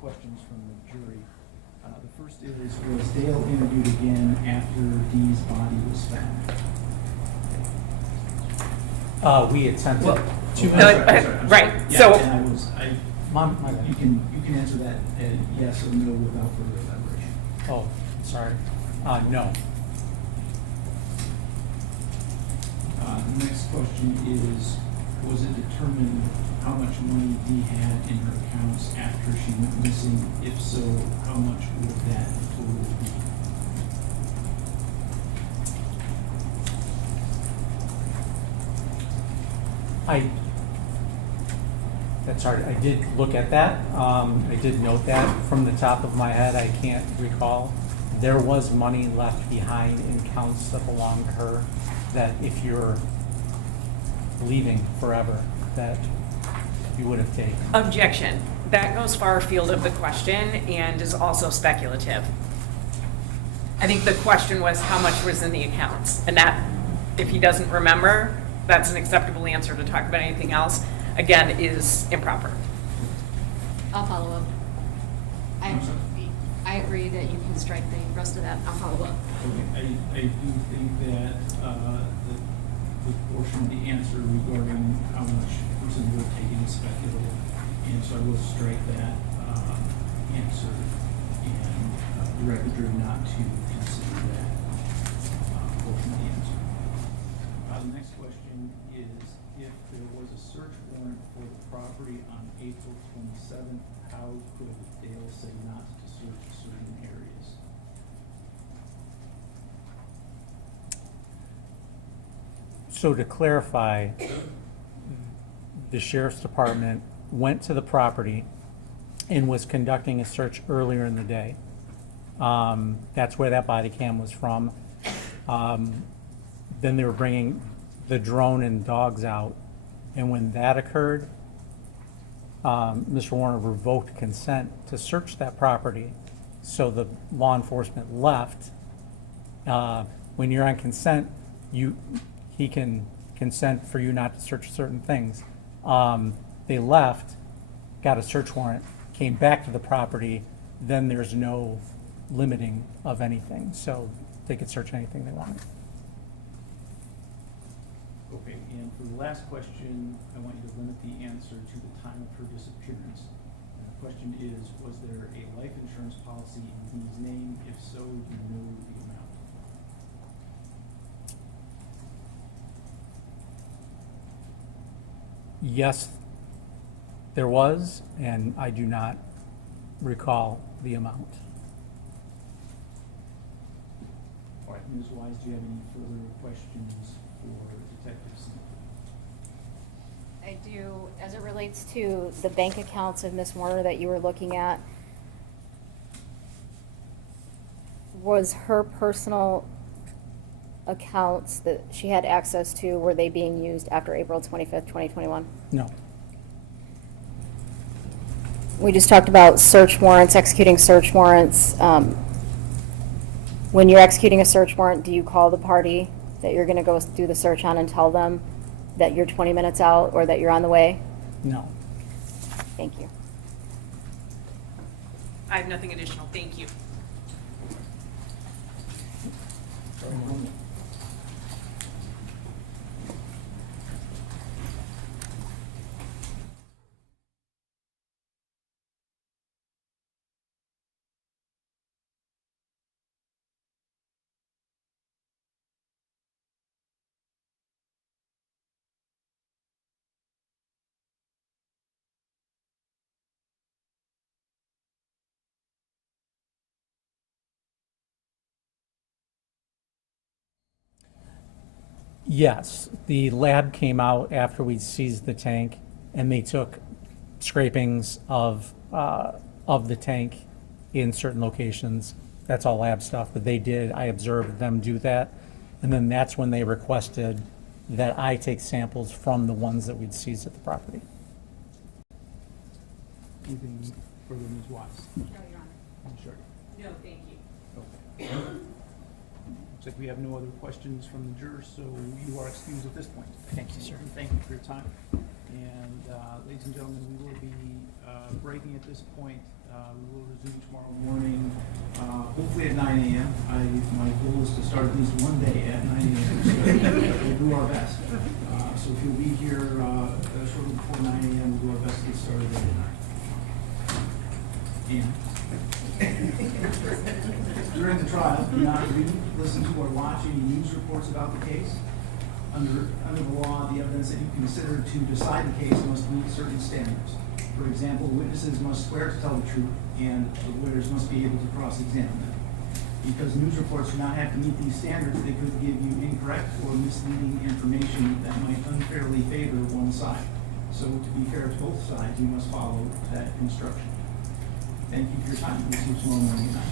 questions from the jury. The first is, was Dale interviewed again after Dee's body was found? We attempted Well, to. I'm right, sorry. so- Yeah, and My bad. you can answer that yes or no without further elaboration. Oh, sorry. No. The next question is, was it determined how much money Dee had in her accounts after she went missing? If so, how much would that total be? That's hard. I did look at that. I did note that. From the top of my head, I can't recall. There was money left behind in accounts that belonged to her that if you're leaving forever, that you would have taken. Objection. That goes far afield of the question and is also speculative. I think the question was how much was in the accounts. And that, if he doesn't remember, that's an acceptable answer. To talk about anything else, again, is improper. I'll follow up. I'm sorry. I agree that you can strike the rest of that. I'll follow up. Okay, I do think that the portion of the answer regarding how much the person would have taken is speculative, and so I will strike that answer and direct the jury not to consider that portion of the answer. The next question is, if there was a search warrant for the property on April 27th, how could Dale say not to search certain areas? So to clarify, the sheriff's department went to the property and was conducting a search earlier in the day. That's where that body cam was from. Then they were bringing the drone and dogs out. And when that occurred, Mr. Warner revoked consent to search that property. So the law enforcement left. When you're on consent, he can consent for you not to search certain things. They left, got a search warrant, came back to the property, then there's no limiting of anything. So they could search anything they wanted. Okay, and for the last question, I want you to limit the answer to the time of her disappearance. And the question is, was there a life insurance policy in Dee's name? If so, do you know the amount? Yes, there was, and I do not recall the amount. All right, Ms. Wise, do you have any further questions for Detective Singleton? I do, as it relates to the bank accounts of Ms. Warner that you were looking at, was her personal accounts that she had access to, were they being used after April 25th, 2021? No. We just talked about search warrants, executing search warrants. When you're executing a search warrant, do you call the party that you're going to go do the search on and tell them that you're 20 minutes out or that you're on the way? No. Thank you. I have nothing additional. Thank you. Yes, the lab came out after we seized the tank, and they took scrapings of the tank in certain locations. That's all lab stuff, but they did, I observed them do that. And then that's when they requested that I take samples from the ones that we'd seized at the property. Anything further, Ms. Wise? No, Your Honor. Sure. No, thank you. Okay. Looks like we have no other questions from the jurors, so you are excused at this point. Thank you, sir. Thank you for your time. And ladies and gentlemen, we will be breaking at this point We will resume tomorrow morning, hopefully at 9 a.m. My goal is to start at least one day at 9 a.m. So we'll do our best. So if you'll be here shortly before 9 a.m., we'll do our best to get started at 9. And during the trial, do not read, listen to, or watch any news reports about the case. Under the law, the evidence that you consider to decide the case must meet certain standards. For example, witnesses must swear to tell the truth, and the lawyers must be able to cross-examine them. Because news reports do not have to meet these standards, they could give you incorrect or misleading information that might unfairly favor one side. So to be fair to both sides, you must follow that instruction. Thank you for your time. We'll see you tomorrow morning at 9.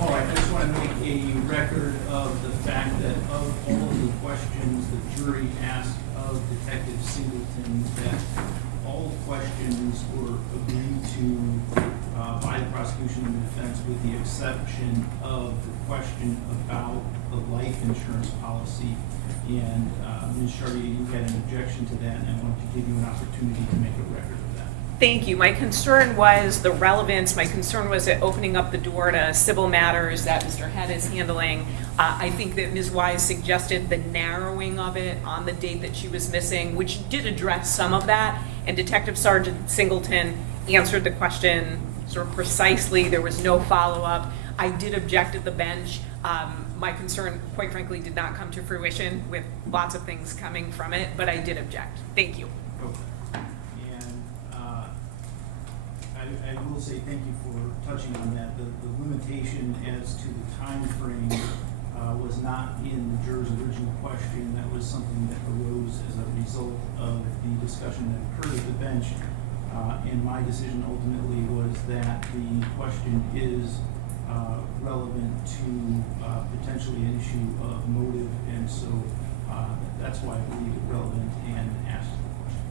All right, I just want to make a record of the fact that of all of the questions the jury asked of Detective Singleton, that all questions were agreed to by the prosecution and the defense, with the exception of the question about the life insurance policy. And Ms. Chartier, you had an objection to that, and I wanted to give you an opportunity to make a record of that. Thank you. My concern was the relevance. My concern was it opening up the door to civil matters that Mr. Head is handling. I think that Ms. Wise suggested the narrowing of it on the date that she was missing, which did address some of that. And Detective Sergeant Singleton answered the question sort of precisely. There was no follow-up. I did object at the bench. My concern, quite frankly, did not come to fruition, with lots of things coming from it, but I did object. Thank you. Okay. And I will say thank you for touching on that. The limitation as to the time frame was not in the juror's original question. That was something that arose as a result of the discussion that occurred at the bench. And my decision ultimately was that the question is relevant to potentially an issue of motive, and so that's why I believe it relevant and asked the question.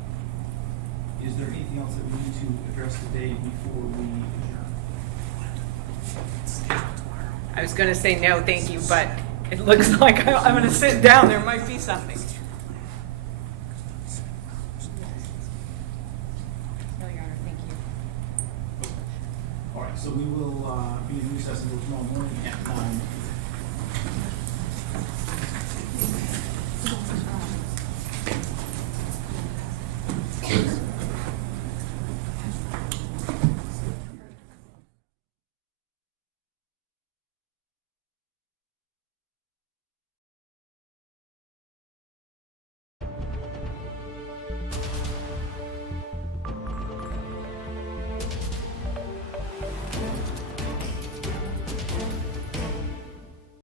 Is there anything else that we need to address today before we adjourn? I was going to say no, thank you, but it looks like I'm going to sit down. There might be something. No, Your Honor, thank you. All right, so we will be in recess until tomorrow morning at 9.